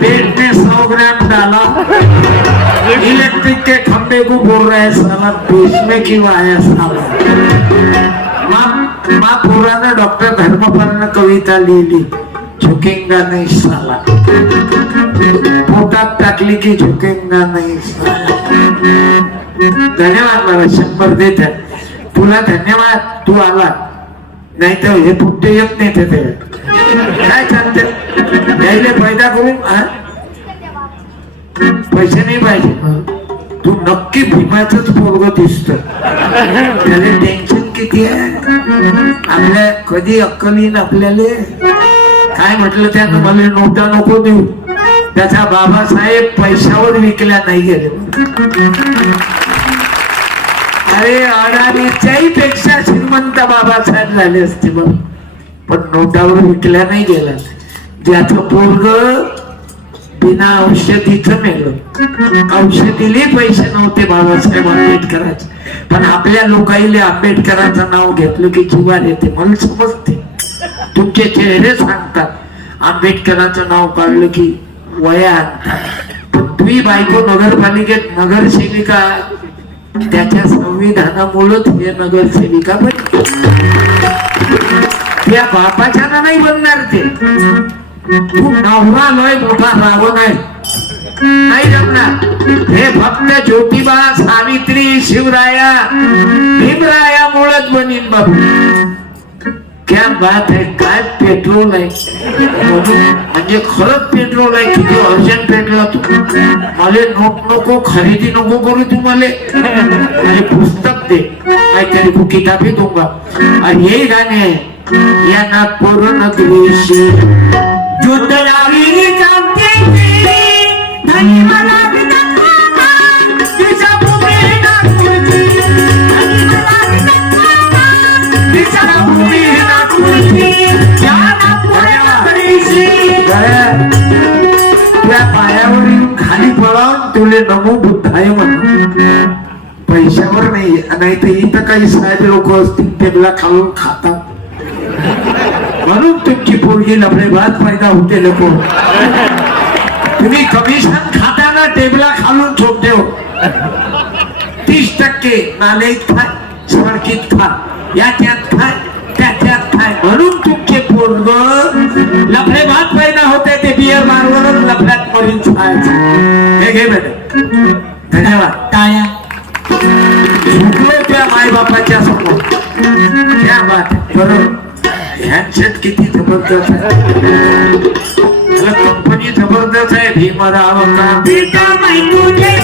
पेट में सौ ग्राम डाला इलेक्ट्रिक के खंबे को बोल रहा है साला बीच में क्यों आया साला माँ डॉक्टर धर्मपाल ने कविता लिहिली झुकेगा नहीं साला टाकली की झुकेगा नाही साला धन्यवाद देत तुला धन्यवाद तू आला. नाही तर हे पुट्टे येत नाही ते. काय चालते यायले फायदा करू? पैसे नाही पाहिजे. तू नक्की भीमाच पोरग दिसत. त्याला टेन्शन किती आहे? आपल्या कधी अक्कल येईन आपल्याला? काय म्हटलं त्यानं? मला नोटा नको देऊ. त्याचा बाबासाहेब पैशावर विकल्या नाही गेले अरे अडाणीच्याही पेक्षा श्रीमंत बाबासाहेब झाले असते बघ. पण नोटावर विकल्या नाही गेला ज्याचं पोरग बिना औषधीच मेलं. औषधीले पैसे नव्हते बाबासाहेब आंबेडकरांचे. पण आपल्या लोकाईले आंबेडकरांचं नाव घेतलं की जीवार येते. मला समजते. तुमचे चेहरे सांगतात. आंबेडकरांचं नाव काढलं की वया आणतात. पण तुम्ही बायको नगरपालिकेत नगरसेविका त्याच्या संविधानामुळेच हे नगरसेविका बनली त्या बापाच्या नाही बनणार ते. तू नवरा लय मोठा रावण आहे. नाही जमणार. हे फक्त ज्योतिबा सावित्री शिवराया भीमरायामुळेच बनीन बाबू क्या बात आहे काय पेट्रोल आहे? म्हणजे खरंच पेट्रोल आहे किती अर्जंट पेट्रोल तू मला नोट नको खरेदी नको करू तू मला पुस्तक दे. काहीतरी तू किताबी दूंगा आणि हे गाणे आहे या नागपूर नगरीशी. युद्ध लावी क्रांती केली धनी मला खाली तुले नमो बुद्धाय म्हणून. पैशावर नाही नाही तर इथं काही साहेब लोक असतील टेबला खालून खातात. म्हणून तुमची पोरगी लफडे भात फायदा होते लोक तुम्ही कमिशन खाताना टेबला खालून ठोकते हो तीस टक्के नालेत खा सडकीत खा या त्यात खा. म्हणून तुमचे पोरग लफडे भात पैदा होते ते बियर मारवरच लफड्यात मरीन खायचं हे घे बेटे. धन्यवाद. टाळ्या. झुकलो त्या माय बापाच्या समोर. क्या बात. बरोबर. हँडसेट किती जबरदस्त आहे. कंपनी जबरदस्त आहे. भीमराव का बेटा मैं तुझे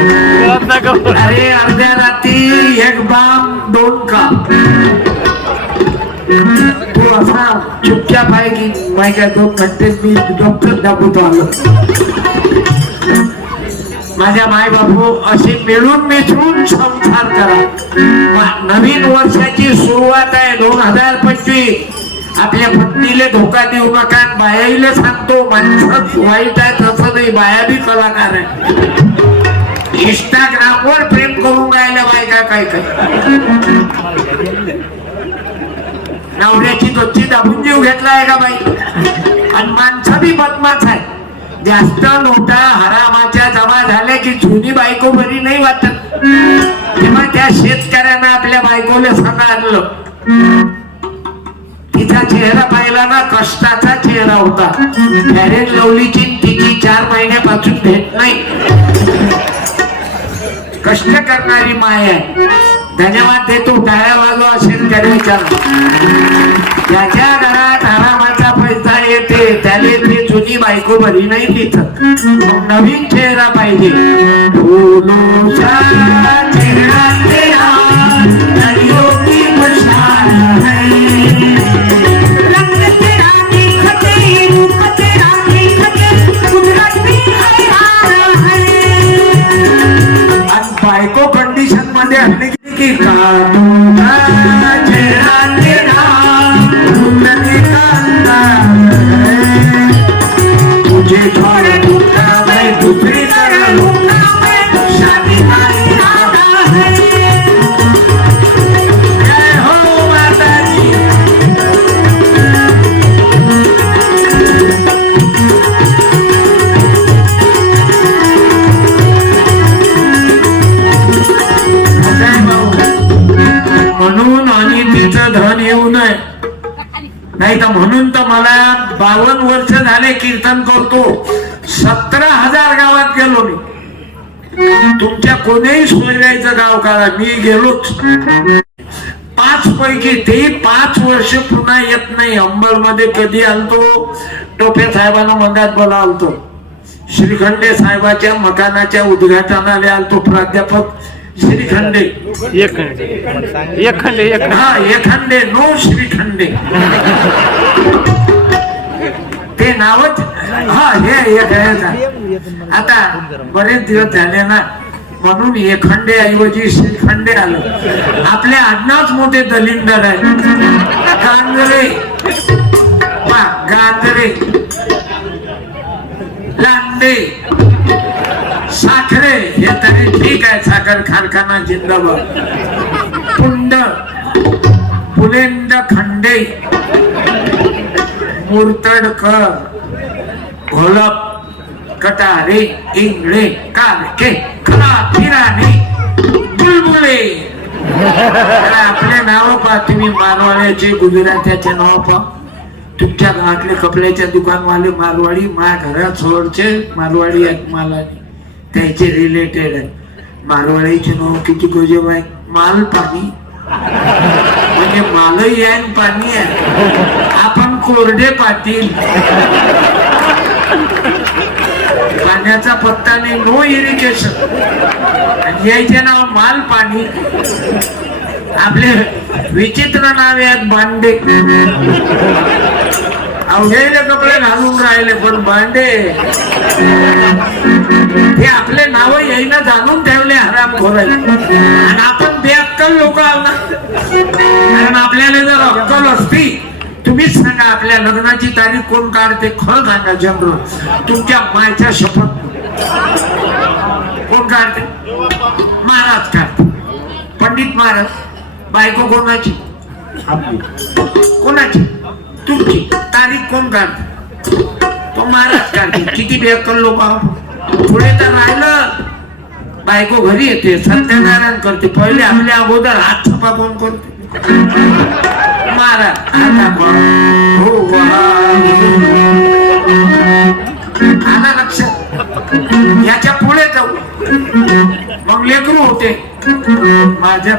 अरे अर्ध्या राती एक बाम दोन का तू हो, असा चुपचाप आहे की माय काय दोन घंटेच मी डॉक्टर दाखवतो आलो. माझ्या माय बापू अशी मिळून मिसळून संसार करा. नवीन वर्षाची सुरुवात आहे दोन हजार पंचवीस. आपल्या पत्नीले धोका देऊ नका बायाईला सांगतो माणसंच वाईट आहे तसं नाही बाया बी कलाकार आहे. इंस्टाग्रामवर प्रेम करून राहिल्या बायका काय काय? नवऱ्याची गच्ची दाबून जीव घेतला आहे का बाई? आणि माणसं बी बदमाश आहे जास्त नोटा हरामाच्या जमा झाल्या की जुनी बायको बरी नाही वाटत. तेव्हा त्या शेतकऱ्यानं आपल्या बायकोला सांगितलं तिचा चेहरा पाहिला ना कष्टाचा चेहरा होता. फॅरेन लवलीची तिची चार महिन्यापासून भेट नाही. कष्ट करणारी माय आहे. धन्यवाद देतो टाळ्या वाजवा असेल त्याने विचार. ज्याच्या घरात आरामाचा पैसा येते त्याने ती जुनी बायको बरी नाही तिथं. नवीन चेहरा पाहिजे. फुलोसा चेहरा तेरा, की मशाल है. की नाही तर म्हणून तर मला बावन्न वर्ष झाले कीर्तन करतो. सतरा हजार गावात गेलो मी. तुमच्या कोणीही सोयऱ्याचं गाव काढा मी गेलोच. पाच पैकी ते पाच वर्ष पुन्हा येत नाही. अंबरमध्ये कधी आलतो टोपे साहेबांना मंदात आलतो श्रीखंडे साहेबाच्या मकानाच्या उद्घाटनाला आलतो प्राध्यापक. श्रीखंडे एक खंड. एक खंड एक खंड. हा एखांडे नो श्रीखंडे ते नावच हा हे एक. आता. बरेच दिवस झाले ना म्हणून एखंडे ऐवजी श्रीखंडे आलं. आपले आडनावच मोठे दलिंदर आहे गांजरे. गांजरे. लांडे. साखरे. हे तरी ठीक आहे साखर कारखाना जिंदाबाद. पुंड. पुलेंड खंडे. मुरतडकर घोलप. कटारे. इंगळे. कारके. खरा फिराने बुलबुले. आपले नाव पा तुम्ही मारवाड्याचे गुजरात्याचे नाव पहा. तुमच्या गावातले कपड्याच्या दुकानवाले मारवाडी माझ्या घरात सोडचे मारवाडी आहेत मला त्याचे रिलेटेड आहेत. मारवाडीचे नाव किती गोजेब आहे? माल पाणी. म्हणजे मालही आहे पाणी आहे. आपण कोरडे पाटील. पाण्याचा पत्ता नाही नो इरिगेशन आणि यायचे नाव माल पाणी. आपले विचित्र नावे आहेत बांडे अवघ्याने कपडे घालून राहिले पण बांडे हे आपले नाव येईना जाणून ठेवले हराम आणि आपण बेअक्कल लोक आहोत. कारण आपल्याला जर अक्कल असती तुम्हीच सांगा आपल्या लग्नाची तारीख कोण काढते खरं सांगा जनरल तुमच्या मायच्या शपथ कोण काढते? महाराज काढते. पंडित महाराज बायको कोणाची? कोणाची? तुमची. तारीख कोण काढते तो महाराज काढते किती बेकल लोक पुढे तर राहिलं. बायको घरी येते. सत्यनारायण करते. पहिले आपल्या अगोदर हात छपा कोण करते? महाराज. आता हो लक्षात. याच्यापुढे जाऊ. मग लेकरू होते. माझ्या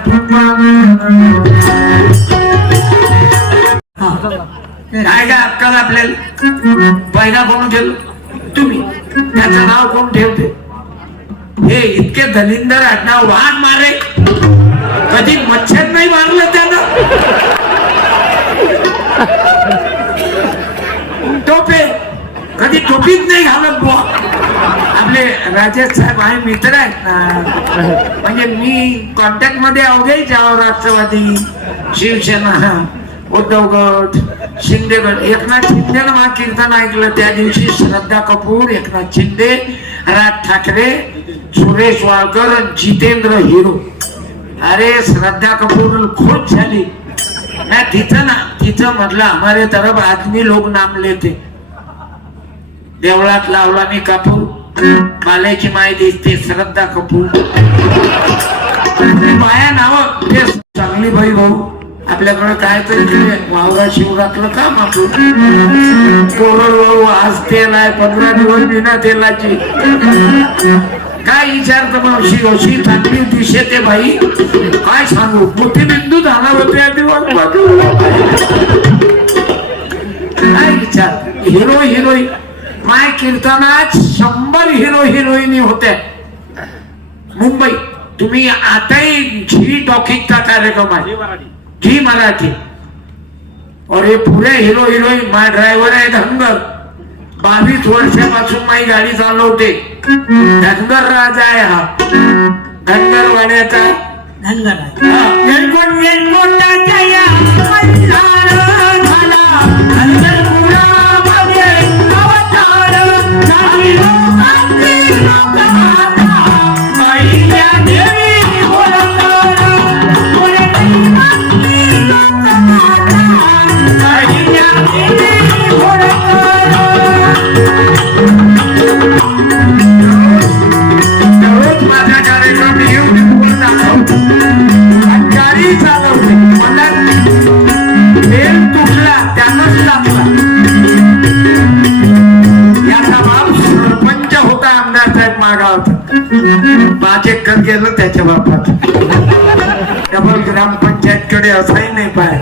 काय काय अक्कल आपल्याला पहिला कोण ठेवलं? तुम्ही. त्याचं नाव कोण ठेवते? हे इतके धनिंदर आडनाव वाघ मारे. कधी मच्छर नाही मारलं त्यानं? टोपे. कधी टोपीत नाही घालत बुवा. आपले राजेश साहेब आहे मित्र आहेत ना. म्हणजे मी कॉन्टॅक्टमध्ये अवघे राष्ट्रवादी शिवसेना उद्धव गट शिंदेगड. एकनाथ शिंदे ना कीर्तन ऐकलं त्या दिवशी श्रद्धा कपूर एकनाथ शिंदे राज ठाकरे सुरेश वाळकर जितेंद्र हिरो. अरे श्रद्धा कपूर खुश झाली. ना तिथं ना तिथं म्हटलं हमारे तरफ आदमी लोक नाम लेते. देवळात लावला मी कपूर. बाल्याची माय दिसते श्रद्धा कपूर. माया नाव ते चांगली भाई भाऊ. आपल्याकडे काय तरी ते वावरा शिवरातलं काम आपण कोरड भाऊ आज तेल आहे पंधरा दिवस बिना तेलाची. काय विचारत मावशी अशी चांगली दिशे ते बाई. काय सांगू मोठी बिंदू झाला होते दिवस काय विचार? Hero heroine. माय कीर्तनात शंभर हिरो हिरोईनी होत्या. मुंबई तुम्ही आताही झी टॉकिंगचा कार्यक्रम आहे. झी मराठी. और हे पुरे हिरो हिरोईन माय ड्रायव्हर आहे धनगर बावीस वर्षापासून माझी गाडी चालवते. धनगर राजा आहे हा. धनगर वाड्याचा धनगर आहे गेलं त्याच्या बापात. डबल ग्रामपंचायत कडे असाही नाही पाय.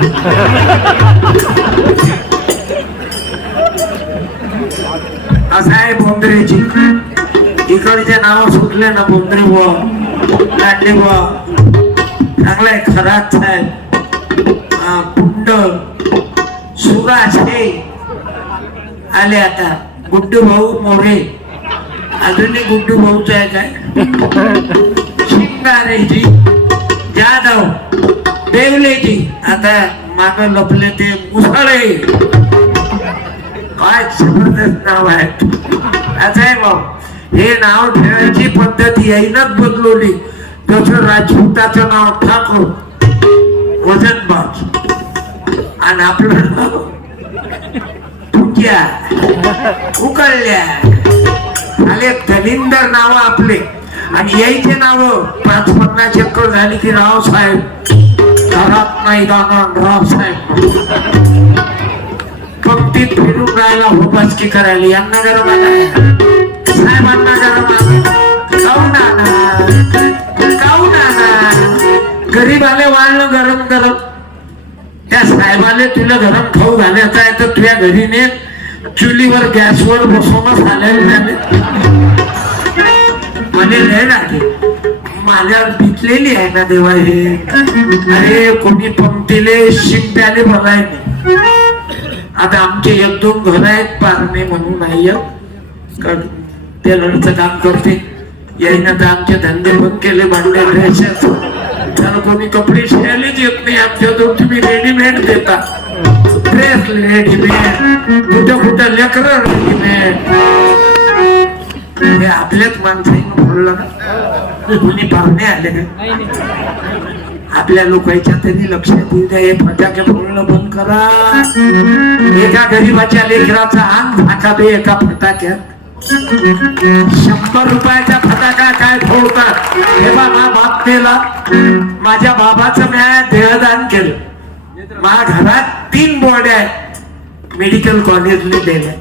असं आहे बोंद्रेची इकडचे नाव सुटले ना बोंद्रे बुवा. लांडे बुवा. चांगलाय खराच साहेब. पुंड सुराज हे. आले आता. गुड्डू भाऊ मोरे. अजूनही गुड्डू भाऊच आहे काय? शिंगारेजी जाधव देवलेजी आता माग लपले ते मुसळे. काय जबरदस्त नाव आहे. असं आहे भाऊ हे नाव ठेवायची पद्धत यायनच बदलवली. जसं राजपूताचं नाव ठाकूर वजनबाज. आणि आपलं नाव तुक्या उकळल्या आले धनिंदर नाव आपले. आणि यायचे नाव पाच पन्नास चक्कर झाली की रावसाहेब घरात नाही जाणार रावसाहेब भक्तीत फिरून राहायला होबासकी करायला यांना गरम आला साहेबांना गरम आला? काऊन आला? काऊन गरीब आले वाळलं गरम गरम. त्या साहेबाने तुला गरम खाऊ घालायचा आहे तर तुझ्या घरीने चुलीवर गॅसवर बसवूनच आलेलं झाले म्हणे लय रागे माझ्या बितलेली आहे ना देवा हे. अरे कोणी पंक्तीले शिंप्याले बघाय नाही. आता आमचे एक दोन घर आहेत पारणे म्हणून नाही आहेत. कारण टेलरचं काम करते. यायनं तर आमचे धंदे बंद केले भांडे ड्रेसेस त्याला कोणी कपडे शिवायलाच येत नाही आमच्या दोन तुम्ही रेडीमेड देता. ड्रेस रेडीमेड कुठं कुठं लेकर रेडीमेड हे आपल्याच माणसाईनं बोललं ना कोणी पाहुणे आले. का आपल्या लोकांच्या तरी लक्षात येऊ द्या हे फटाके फोडणं बंद करा. एका गरीबाच्या लेकराचा अंग झाकावे एका फटाक्यात. शंभर रुपयाचा फटाका काय फोडतात? हे बा मा बाप मेला माझ्या बाबाचं म्या देहदान केलं. माझ्या घरात तीन बॉड्या आहेत. मेडिकल कॉलेजने दिल्या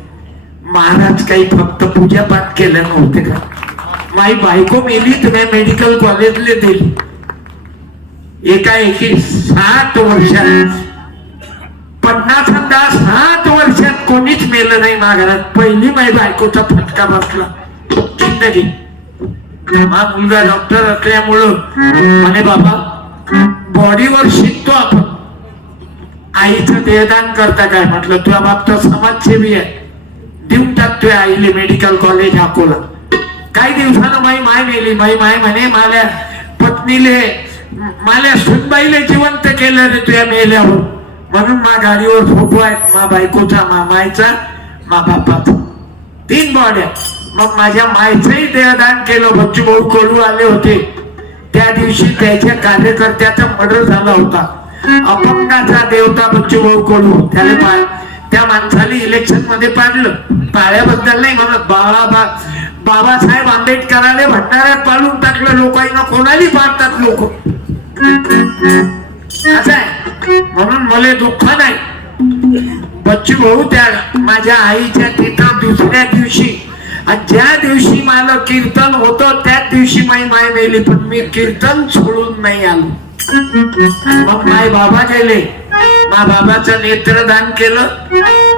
महाराज काही फक्त पूजा पाठ केलं नव्हते का? माई बायको मेली तर मेडिकल कॉलेजले दिली एका एकी सात वर्षात पन्नास दहा सात वर्षात कोणीच मेलं नाही महाराज. पहिली माझी बायकोचा फटका बसला. जिंदगी. हा मुलगा डॉक्टर असल्यामुळं म्हणे बाबा बॉडीवर शिकतो आपण. आईचं देहदान करता काय? म्हटलं तुझ्या बाप समाजसेवी आहे. देऊन टाकतोय आईले मेडिकल कॉलेज अकोला काही दिवसानं माई माय मेली माई माय म्हणे माझ्या पत्नीले माझ्या सुनबाईले जिवंत केलं रे तुझ्या मेल्यावर. म्हणून मा गाडीवर फोटो आहेत मा बायकोचा मा मायचा मा बापाचा. तीन बॉड्या मग माझ्या मायचंही देहदान केलं बच्चू भाऊ कडू आले होते. त्या दिवशी त्याच्या कार्यकर्त्याचा मर्डर झाला होता. अपंगाचा देवता बच्चू भाऊ कडू त्याला पा- त्या माणसाने इलेक्शनमध्ये पाडलं. पाळ्याबद्दल नाही म्हणत. बाळा बा बाबासाहेब आंबेडकराने भंडाऱ्यात पाडून टाकलं. लोकांना कोणाली पाडतात लोक? असं आहे. म्हणून मला दुःख नाही. बच्चू भाऊ त्या माझ्या आईच्या तिथं दुसऱ्या दिवशी आणि ज्या दिवशी मला कीर्तन होतं त्याच दिवशी माई माय मेली. पण मी कीर्तन सोडून नाही आलो. मग माय बाबा गेले. मा बाबाचं नेत्रदान केलं.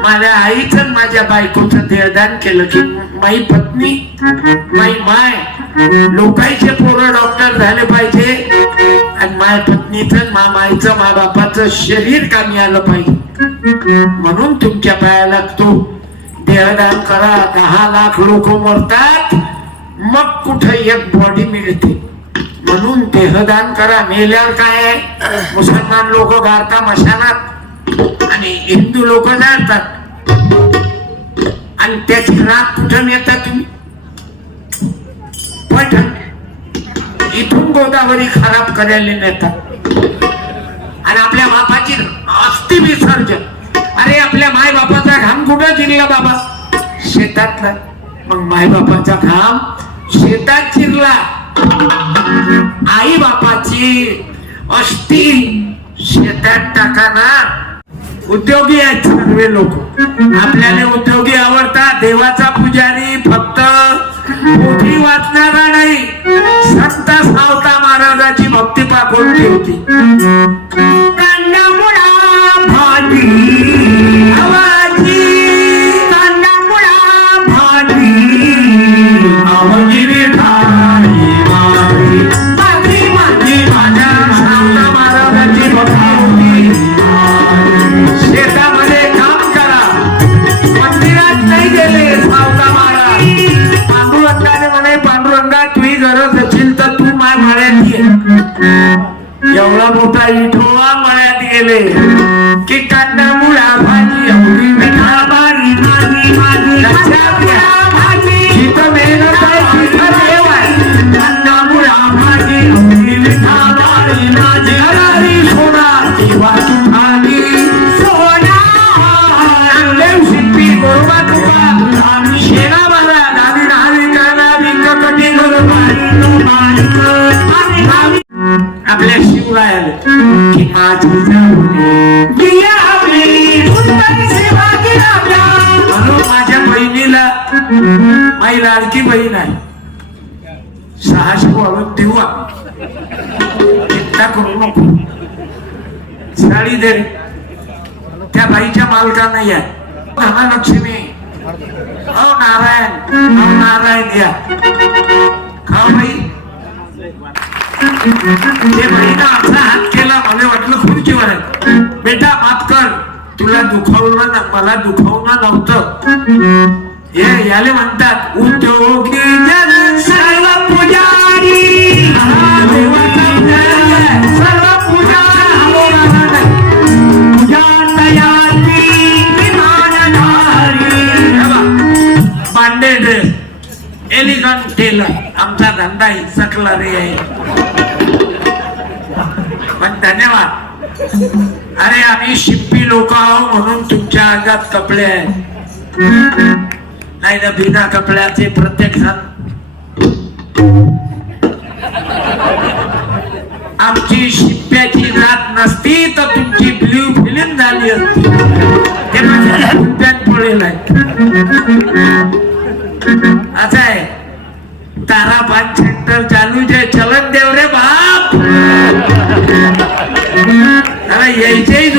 माझ्या आईचं माझ्या बायकोचं देहदान केलं की माई पत्नी माई माय लोकांचे पोरं डॉक्टर झाले पाहिजे. आणि माय पत्नीचं मा माईचं मा बापाचं शरीर कामी आलं पाहिजे. म्हणून तुमच्या पाया लागतो. देहदान करा. दहा लाख लोक मरतात. मग कुठे एक बॉडी मिळते. म्हणून देहदान करा. मेल्यावर काय मुसलमान लोक गारता मशानात आणि हिंदू लोक जातात आणि त्याची राग कुठं नेता तुम्ही? पैठण. इथून गोदावरी खराब करायला नेतात आणि आपल्या बापाची अस्थि विसर्जन. अरे आपल्या माय बापाचा घाम कुठं चिरला बाबा? शेतातला. मग माय बापाचा घाम शेतात चिरला. आई बापाची अस्थि शेतात टाकाना उद्योगी आहेत सर्व लोक. आपल्याला उद्योगी आवडतात. देवाचा पुजारी फक्त पोथी वाचणारा नाही संत सावता महाराजाची भक्ती पाकून ठेवती. एवढा मोठा इठोवा मळ्यात गेले की कांदा मुळा भाजी एवढी मिठा बारी माझी माझी लक्षात घ्या जिथं मेहनत आहे तिथं देव आहे कांदा मुळा भाजी एवढी मिठा बारी माझी हरारी सोना देवा तू खाली सोना देव शिंपी गोरबा तुका शेणा बारा नावी नावी करणारी ककटी बरोबर आपल्या शिवरायाला की माझी म्हणून माझ्या बहिणीला माझी लाडकी बहीण आहे. सहाशे वाढून देऊ चिंता करू नको. साडी दे. त्या बाईच्या मालका नाही आहे. धनलक्ष्मी नारायण. नारायण या. खाऊ हो बाई? ते बहिणा असा हात केला मला वाटलं खुर्ची आहे. बेटा माफ कर. तुला दुखावलं ना मला दुखावलं नव्हतं. हे याले म्हणतात उद्योगी सर्व पुजारी. सर्व बांडे ड्रेस एलिगंट टेलर आमचा धंदा हिंसकला रे आहे. पण धन्यवाद. अरे आम्ही शिप्पी लोक आहो म्हणून तुमच्या अंगात कपडे आहेत. नाही ना बिना कपड्याचे प्रत्येक जण. आमची शिप्प्याची जात नसती तर तुमची ब्ल्यू फिलिम झाली असती. ते माझ्या शिप्प्यात पडेल असं आहे. तारा पाच सेंटर चालू जे चलन देव এইটাই